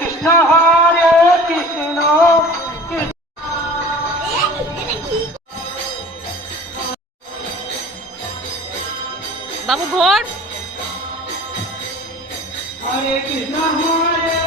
কৃষ্ণ হরে কৃষ্ণ। বাবু ঘোর হরে কৃষ্ণ হরে